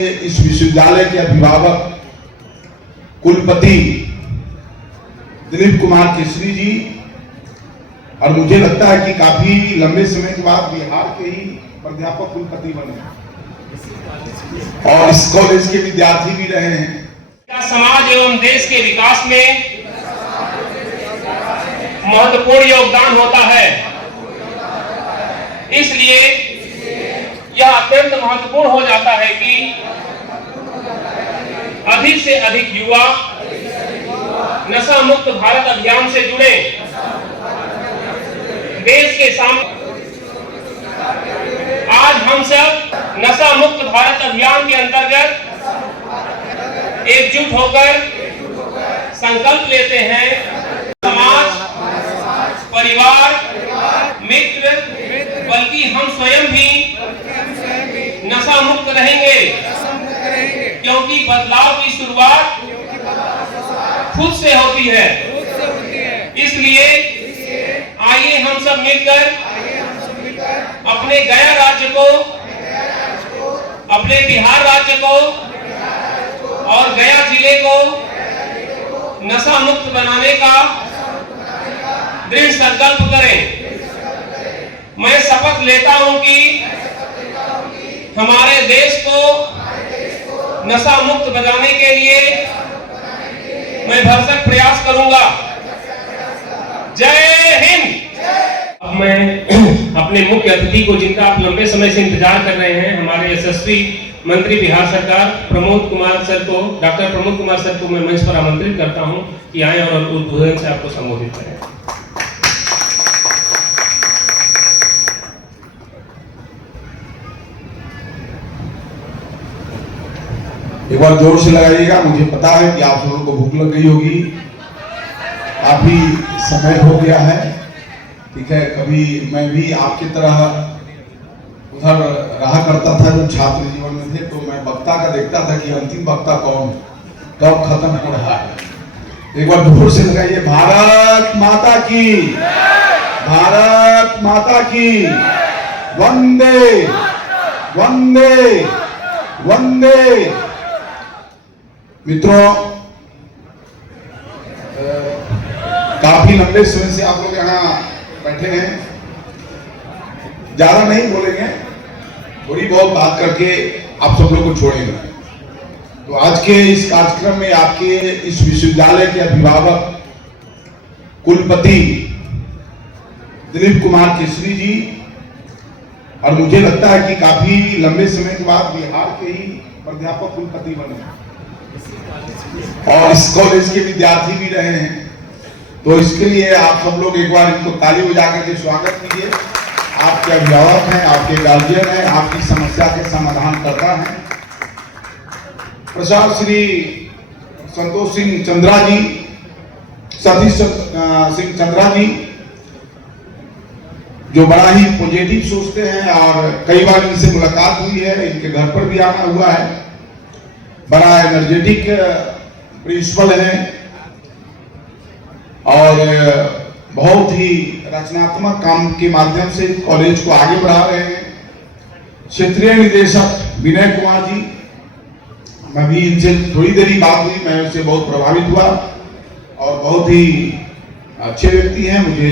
इस विश्वविद्यालय के अभिभावक कुलपति दिलीप कुमार केसरी जी, और मुझे लगता है कि काफी लंबे समय के बाद बिहार के ही प्राध्यापक कुलपति बने और इस कॉलेज के विद्यार्थी भी रहे हैं। समाज एवं देश के विकास में महत्वपूर्ण योगदान होता है, इसलिए यह अत्यंत महत्वपूर्ण हो जाता है कि अधिक से अधिक युवा नशा मुक्त भारत अभियान से जुड़े। देश के सामने आज हम सब नशा मुक्त भारत अभियान के अंतर्गत एकजुट होकर संकल्प लेते हैं। समाज, परिवार, मित्र, बल्कि हम स्वयं भी नशा मुक्त रहेंगे, क्योंकि बदलाव की शुरुआत खुद से होती है। इसलिए आइए हम सब मिलकर अपने गया राज्य को, अपने बिहार राज्य को और गया जिले को नशा मुक्त बनाने का दृढ़ संकल्प करें। मैं शपथ लेता हूं कि हमारे देश को नशा मुक्त बनाने के लिए मैं भरसक प्रयास करूंगा। जय हिंद। अब मैं अपने मुख्य अतिथि को, जिनका आप लंबे समय से इंतजार कर रहे हैं, हमारे यशस्वी मंत्री बिहार सरकार प्रमोद कुमार सर को, डॉक्टर प्रमोद कुमार सर को मैं मंच पर आमंत्रित करता हूं कि आए और उद्बोधन से आपको संबोधित करें। एक बार जोर से लगाइएगा। मुझे पता है कि आप लोगों को भूख लग गई होगी, काफी समय हो गया है, ठीक है। कभी मैं भी आपकी तरह उधर रहा करता था जब छात्र जीवन में थे, तो मैं वक्ता का देखता था कि अंतिम वक्ता कौन, कब खत्म हो रहा है। एक बार जोर से लगाइए, भारत माता की, भारत माता की, वंदे वंदे वंदे। मित्रों, काफी लंबे समय से आप लोग यहाँ बैठे हैं, ज्यादा नहीं बोलेंगे, थोड़ी बहुत बात करके आप सब लोग को छोड़ेंगे। तो आज के इस कार्यक्रम में आपके इस विश्वविद्यालय के अभिभावक कुलपति दिलीप कुमार केसरी जी, और मुझे लगता है कि काफी लंबे समय के बाद बिहार के ही प्राध्यापक कुलपति बने और इस कॉलेज के विद्यार्थी भी रहे हैं। तो इसके लिए आप सब लोग एक बार इनको ताली बजा करके स्वागत कीजिए। आपके अभिभावक हैं, आपके गार्जियन हैं, आपकी समस्या के समाधान करता है। प्रसाद श्री संतोष सिंह चंद्रा जी, सतीश सिंह चंद्रा जी, जो बड़ा ही पॉजिटिव सोचते हैं और कई बार इनसे मुलाकात हुई है, इनके घर पर भी आना हुआ है। बड़ा एनर्जेटिक प्रिंसिपल हैं और बहुत ही रचनात्मक काम के माध्यम से कॉलेज को आगे बढ़ा रहे हैं। क्षेत्रीय निदेशक विनय कुमार जी, मैं भी इनसे थोड़ी देर ही बात हुई, मैं उससे बहुत प्रभावित हुआ और बहुत ही अच्छे व्यक्ति हैं। मुझे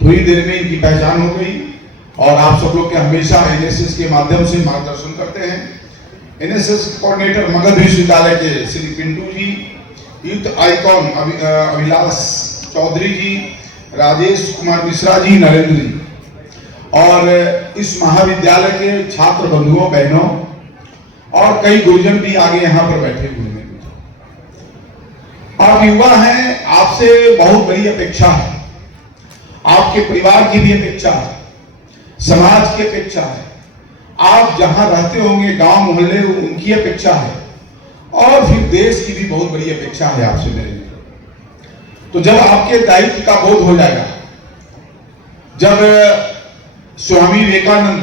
थोड़ी देर में इनकी पहचान हो गई और आप सब लोग के हमेशा एनएसएस के माध्यम से मार्गदर्शन करते हैं। एनएसएस कोऑर्डिनेटर मगध विश्वविद्यालय के श्री पिंटू जी, यूथ आइकॉन अभिलाष चौधरी जी, राजेश कुमार मिश्रा जी, नरेंद्र जी, और इस महाविद्यालय के छात्र बंधुओं बहनों और कई गुरुजन भी आगे यहाँ पर बैठे हुए हैं। आप युवा हैं, आपसे बहुत बड़ी अपेक्षा है, आपके परिवार की भी अपेक्षा है, समाज की अपेक्षा है, आप जहां रहते होंगे गांव मोहल्ले, उनकी अपेक्षा है, और फिर देश की भी बहुत बड़ी अपेक्षा है आपसे मेरे लिए। तो जब आपके दायित्व का बोध हो जाएगा, जब स्वामी विवेकानंद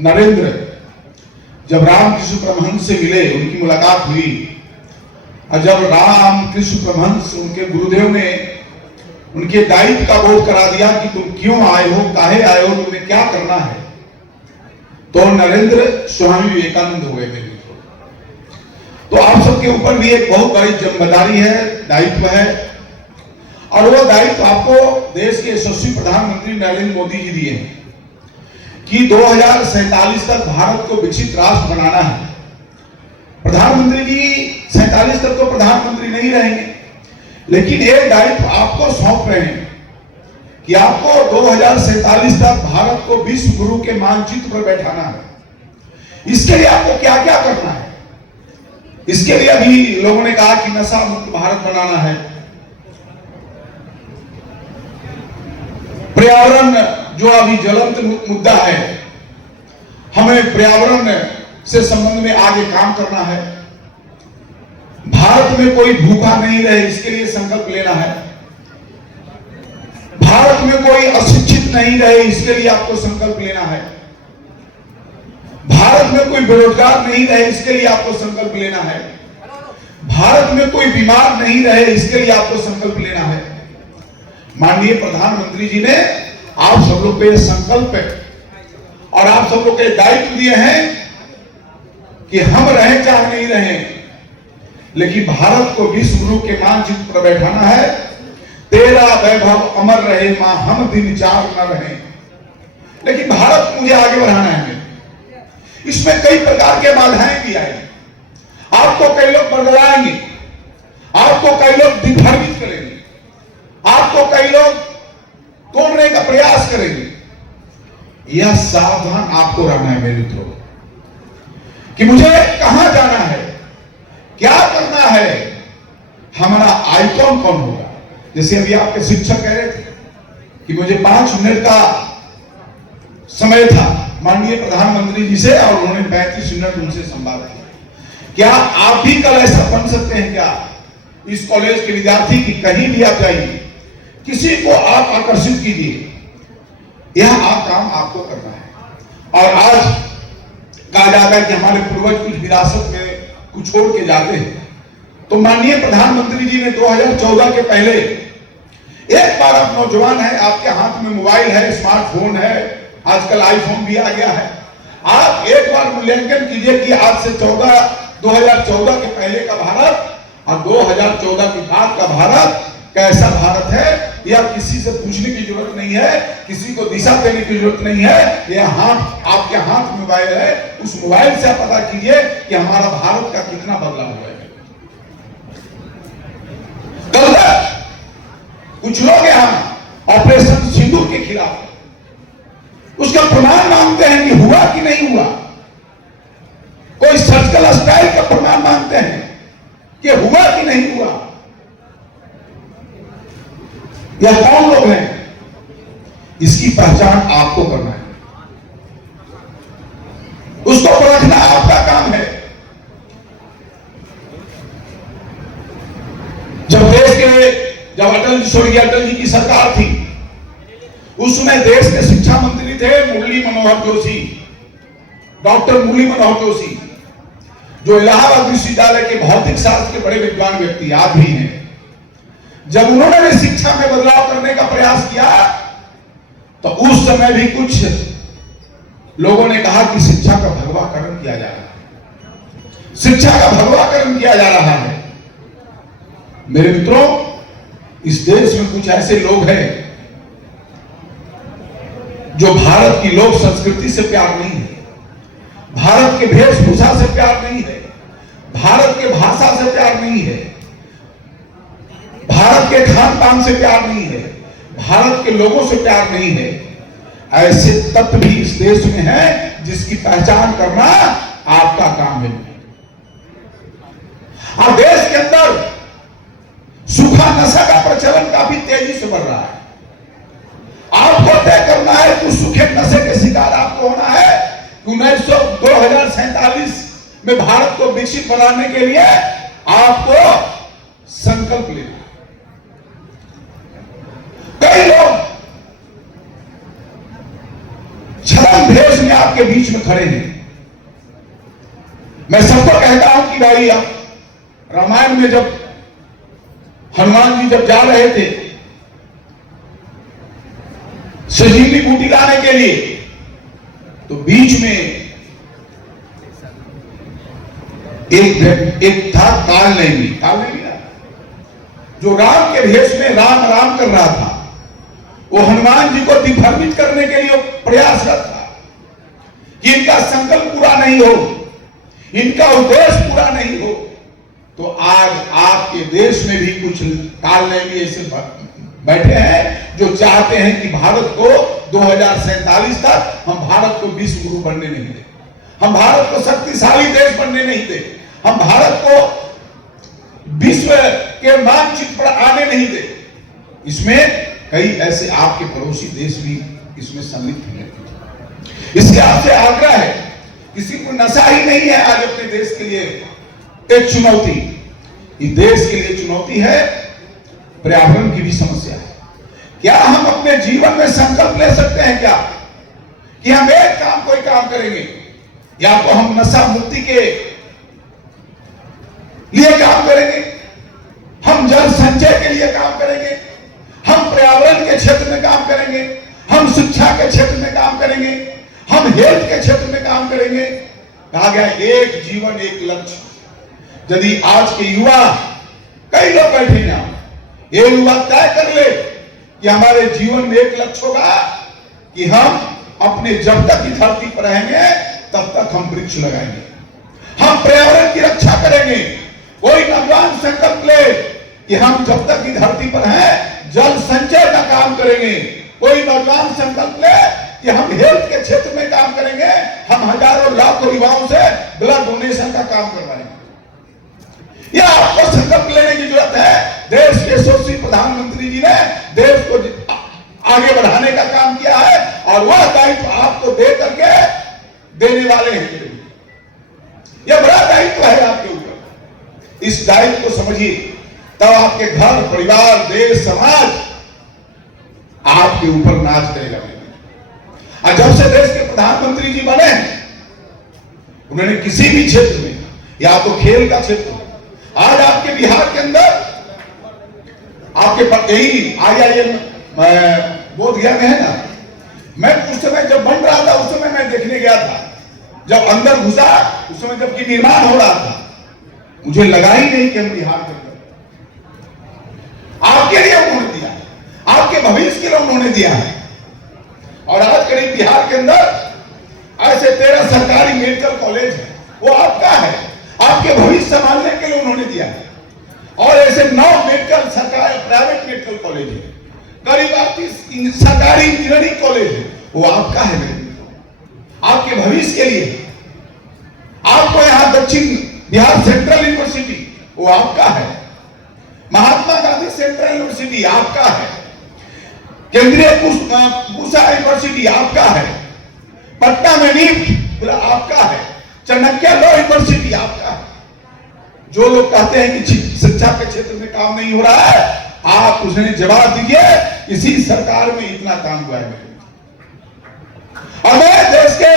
नरेंद्र जब रामकृष्ण परमहंस से मिले, उनकी मुलाकात हुई, और जब रामकृष्ण परमहंस उनके गुरुदेव ने उनके दायित्व का बोध करा दिया कि तुम क्यों आए हो, काहे आए हो, तुम्हें क्या करना है, तो नरेंद्र स्वामी विवेकानंद हो गए थे। आपके ऊपर भी एक बहुत बड़ी जिम्मेदारी है, दायित्व है, और वो दायित्व आपको देश के यशस्वी प्रधानमंत्री नरेंद्र मोदी जी दिए हैं कि 2047 तक भारत को विकसित राष्ट्र बनाना है। प्रधानमंत्री जी 47 तक तो प्रधानमंत्री नहीं रहेंगे, लेकिन एक दायित्व आपको सौंप रहे हैं कि आपको 2047 तक भारत को विश्व गुरु के मानचित्र पर बैठाना है। इसके लिए आपको क्या क्या करना है? इसके लिए अभी लोगों ने कहा कि नशा मुक्त भारत बनाना है, पर्यावरण जो अभी ज्वलंत मुद्दा है, हमें पर्यावरण से संबंध में आगे काम करना है, भारत में कोई भूखा नहीं रहे इसके लिए संकल्प लेना है, भारत में कोई अशिक्षित नहीं रहे इसके लिए आपको संकल्प लेना है, भारत में कोई बेरोजगार नहीं रहे इसके लिए आपको संकल्प लेना है, भारत में कोई बीमार नहीं रहे इसके लिए आपको संकल्प लेना है। माननीय प्रधानमंत्री जी ने आप सब लोग पे संकल्प है और आप सब लोग के दायित्व दिए हैं कि हम रहे चाहे नहीं रहे, लेकिन भारत को विश्व गुरु के मानचित्र पर बैठाना है। तेरा वैभव अमर रहे मां हम दिन चार न रहे। लेकिन भारत को मुझे आगे बढ़ाना है। इसमें कई प्रकार के बाधाएं भी आएंगी, आपको कई लोग बदलाएंगे, आपको कई लोग दिग्भ्रमित करेंगे, आपको कई लोग तोड़ने का प्रयास करेंगे। यह सावधान आपको रहना है मेरे मित्रों कि मुझे कहां जाना है, क्या करना है, हमारा आइकॉन कौन होगा। जैसे अभी आपके शिक्षक कह रहे थे कि मुझे 5 मिनट का समय था माननीय प्रधानमंत्री जी से और उन्होंने 35 मिनट उनसे संवाद किया। क्या आप भी कल ऐसा बन सकते हैं क्या, इस कॉलेज के विद्यार्थी की कहीं भी आप जाइए, किसी को आप आकर्षित कीजिए, यह आप काम आपको करना है। और आज कहा जाता है कि हमारे पूर्वज कुछ विरासत में कुछ छोड़ के जाते हैं, तो माननीय प्रधानमंत्री जी ने 2014 के पहले एक बार आप नौजवान है, आपके हाथ में मोबाइल है, स्मार्टफोन है, आजकल आईफोन भी आ गया है, आप एक बार मूल्यांकन कीजिए कि आज से 2014 के पहले का भारत और 2014 के बाद का भारत कैसा भारत है। या किसी से पूछने की जरूरत नहीं है, किसी को दिशा देने की जरूरत नहीं है। यह हाथ आपके हाथ में मोबाइल है, उस मोबाइल से आप पता कीजिए कि हमारा भारत का कितना बदलाव हुआ है। कुछ लोग यहां ऑपरेशन सिंदूर के खिलाफ उसका प्रमाण मांगते हैं कि हुआ कि नहीं हुआ, कोई सर्जिकल स्ट्राइक का प्रमाण मांगते हैं कि हुआ कि नहीं हुआ। यह कौन लोग हैं, इसकी पहचान आपको करना है, उसको परखना आपका काम है। जब अटल जी की सरकार थी, उस समय देश के शिक्षा मंत्री थे मुरली मनोहर जोशी, डॉक्टर मुरली मनोहर जोशी, जो इलाहाबाद विश्वविद्यालय के भौतिक शास्त्र के बड़े विद्वान व्यक्ति आज भी हैं। जब उन्होंने भी शिक्षा में बदलाव करने का प्रयास किया, तो उस समय भी कुछ लोगों ने कहा कि शिक्षा का भगवाकरण किया जा रहा है, शिक्षा का भगवाकरण किया जा रहा है। मेरे मित्रों, इस देश में कुछ ऐसे लोग हैं जो भारत की लोक संस्कृति से प्यार नहीं है, भारत के वेशभूषा से प्यार नहीं है, भारत के भाषा से प्यार नहीं है, भारत के खान पान से प्यार नहीं है, भारत के लोगों से प्यार नहीं है। ऐसे तत्व भी इस देश में हैं जिसकी पहचान करना आपका काम है। और देश के अंदर सूखा नशा का प्रचलन काफी तेजी से बढ़ रहा है। आपको तय करना है कि सूखे नशे के शिकार आपको होना है। 2047 में भारत को विकसित बनाने के लिए आपको संकल्प लेना है। कई लोग छद्म भेष में आपके बीच में खड़े हैं। मैं सबको कहता हूं कि भाई, रामायण में जब हनुमान जी जब जा रहे थे संजीवनी बूटी लाने के लिए, तो बीच में एक था काल नहीं ना, जो राम के भेष में राम राम कर रहा था, वो हनुमान जी को विभ्रमित करने के लिए प्रयासरत था कि इनका संकल्प पूरा नहीं हो, इनका उद्देश्य पूरा नहीं हो। तो आज आपके देश में भी कुछ काल नहीं ऐसे बैठे हैं जो चाहते हैं कि भारत को 2047 तक हम भारत को विश्व गुरु बनने नहीं दे, हम भारत को शक्तिशाली देश बनने नहीं दे, हम भारत को विश्व के मानचित्र पर आने नहीं दे। इसमें कई ऐसे आपके पड़ोसी देश भी इसमें सम्मिलित हैं। इसके आपसे आग्रह है, किसी को नशा ही नहीं है आज अपने देश के लिए एक चुनौती, इस देश के लिए चुनौती है पर्यावरण की भी समस्या है। क्या हम अपने जीवन में संकल्प ले सकते हैं क्या कि हम एक काम कोई काम करेंगे, या तो हम नशा मुक्ति के लिए काम करेंगे, हम जल संचय के लिए काम करेंगे, हम पर्यावरण के क्षेत्र में काम करेंगे, हम शिक्षा के क्षेत्र में काम करेंगे, हम हेल्थ के क्षेत्र में काम करेंगे। कहा गया एक जीवन एक लक्ष्य। यदि आज के युवा, कई लोग बैठे हैं, ये युवा तय कर ले कि हमारे जीवन में एक लक्ष्य होगा कि हम अपने जब तक इस धरती पर रहेंगे तब तक हम वृक्ष लगाएंगे, हम पर्यावरण की रक्षा करेंगे। कोई नौजवान संकल्प ले कि हम जब तक इस धरती पर हैं जल संचय का काम करेंगे। कोई नौजवान संकल्प ले कि हम हेल्थ के क्षेत्र में काम करेंगे, हम हजारों लाखों युवाओं से ब्लड डोनेशन का काम करवाएंगे। यह आपको संकल्प लेने की जरूरत है। देश के यशस्वी प्रधानमंत्री जी ने देश को आगे बढ़ाने का काम किया है और वह दायित्व आपको दे करके देने वाले हैं। यह बड़ा दायित्व है आपके ऊपर। इस दायित्व को समझिए, तब आपके घर परिवार देश समाज आपके ऊपर नाच करेगा। और जब से देश के प्रधानमंत्री जी बने, उन्होंने किसी भी क्षेत्र में, या तो खेल का क्षेत्र, आज आपके बिहार के अंदर आपके यही IIM बोधगया में है ना, मैं उस समय जब बन रहा था उस समय मैं देखने गया था, जब अंदर घुसा उस समय जबकि निर्माण हो रहा था, मुझे लगा ही नहीं कि हम बिहार के अंदर। आपके लिए उन्होंने दिया है, आपके भविष्य के लिए उन्होंने दिया है। और आज करीब बिहार के अंदर ऐसे 13 सरकारी मेडिकल कॉलेज है, वो आपका है, आपके भविष्य संभालने के लिए उन्होंने दिया है। और ऐसे 9 मेडिकल सरकारी प्राइवेट मेडिकल कॉलेज है, करीब 38 सरकारी इंजीनियरिंग कॉलेज है, वो आपका है, आपके भविष्य के लिए। आपको यहां दक्षिण बिहार सेंट्रल यूनिवर्सिटी वो आपका है, महात्मा गांधी सेंट्रल यूनिवर्सिटी आपका है, केंद्रीय पूसा यूनिवर्सिटी आपका है, पटना में नीट आपका है, चाणक्य लॉ यूनिवर्सिटी आपका है। जो लोग कहते हैं कि शिक्षा के क्षेत्र में काम नहीं हो रहा है, आप उसने जवाब दीजिए, इसी सरकार में इतना काम हुआ है। और मैं देश के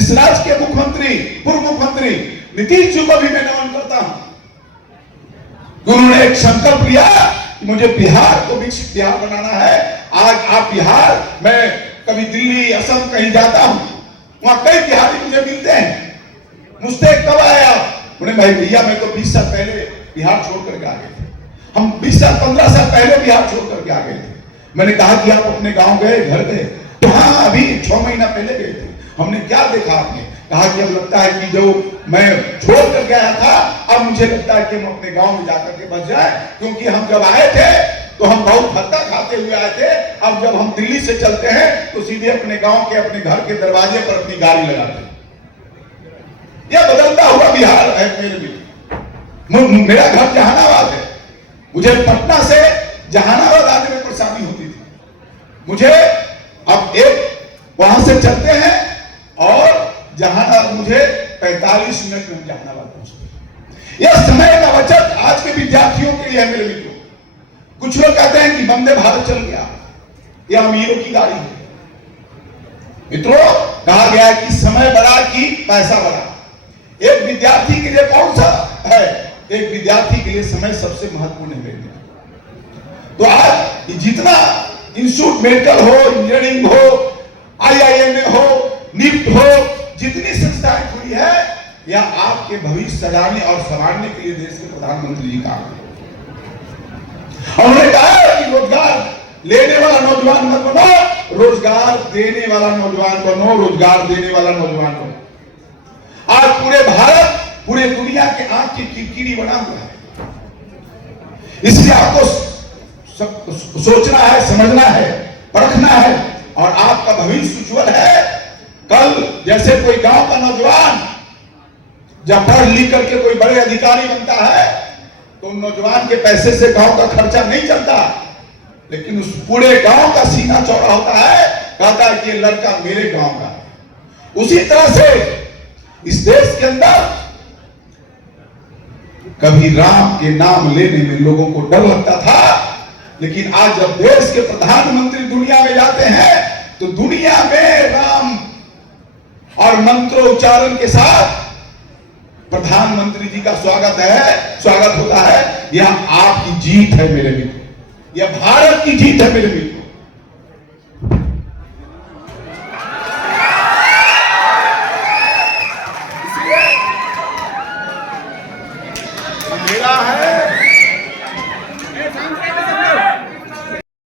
इस राज्य के मुख्यमंत्री, पूर्व मुख्यमंत्री नीतीश जी को भी मैं नमन करता हूं। उन्होंने एक संकल्प लिया कि मुझे बिहार को विकसित बिहार बनाना है। आज आप बिहार, मैं कभी दिल्ली असम कहीं जाता हूं, वहां कई बिहारी मुझे मिलते हैं, मुझसे कब आया, उन्हें भाई भैया मैं तो 20 साल पहले बिहार छोड़ करके आ गए थे, हम 20 साल 15 साल पहले बिहार छोड़ करके आ गए थे। मैंने कहा कि आप अपने गांव गए, घर गए? तो हाँ, अभी 6 महीना पहले गए थे। हमने क्या देखा? आपने कहा कि अब लगता है कि जो मैं छोड़ कर गया था, अब मुझे लगता है कि हम अपने गांव में जाकर के बच जाए, क्योंकि हम जब आए थे तो हम बहुत धक्का खाते हुए आए थे। अब जब हम दिल्ली से चलते हैं तो सीधे अपने गांव के, अपने घर के दरवाजे पर अपनी गाड़ी लगाते हैं। यह बदलता हुआ बिहार है मेरे भी। मेरा घर जहानाबाद है, मुझे पटना से जहानाबाद आने में परेशानी होती थी। मुझे अब एक वहां से चलते हैं और जहानाबाद मुझे 45 मिनट में जहानाबाद पहुंचते। यह समय का बचत आज के विद्यार्थियों के लिए है मेरे मित्रों। कुछ लोग कहते हैं कि वंदे भारत चल गया, यह अमीरों की गाड़ी है। मित्रों, कहा गया है कि समय बड़ा कि पैसा बड़ा। एक विद्यार्थी के लिए कौन सा है? एक विद्यार्थी के लिए समय सबसे महत्वपूर्ण है। तो आज जितना इंस्टीट्यूट मेडिकल हो, इंजीनियरिंग हो, IIM हो, नीट हो, जितनी संस्थाएं खुली है, या आपके भविष्य सजाने और संवारने के लिए देश के प्रधानमंत्री जी काम करें। उन्होंने कहा कि रोजगार लेने वाला नौजवान मत बनो, रोजगार देने वाला नौजवान बनो, रोजगार देने वाला नौजवान बनो। आज पूरे भारत, पूरे दुनिया के आंख की किरकिरी बना हुआ है। इसलिए आपको सोचना है, समझना है, परखना है, और आपका भविष्य उज्जवल है। कल जैसे कोई गांव का नौजवान जब पढ़ लिख करके कोई बड़े अधिकारी बनता है तो उन नौजवान के पैसे से गांव का खर्चा नहीं चलता, लेकिन उस पूरे गांव का सीना चौड़ा होता है, कहता है कि ये लड़का मेरे गांव का है। उसी तरह से इस देश के अंदर कभी राम के नाम लेने में लोगों को डर लगता था, लेकिन आज जब देश के प्रधानमंत्री दुनिया में जाते हैं तो दुनिया में राम और मंत्रोच्चारण के साथ प्रधानमंत्री जी का स्वागत होता है। यह आपकी जीत है मेरे मित्र, यह भारत की जीत है मेरे मित्र। मेरा है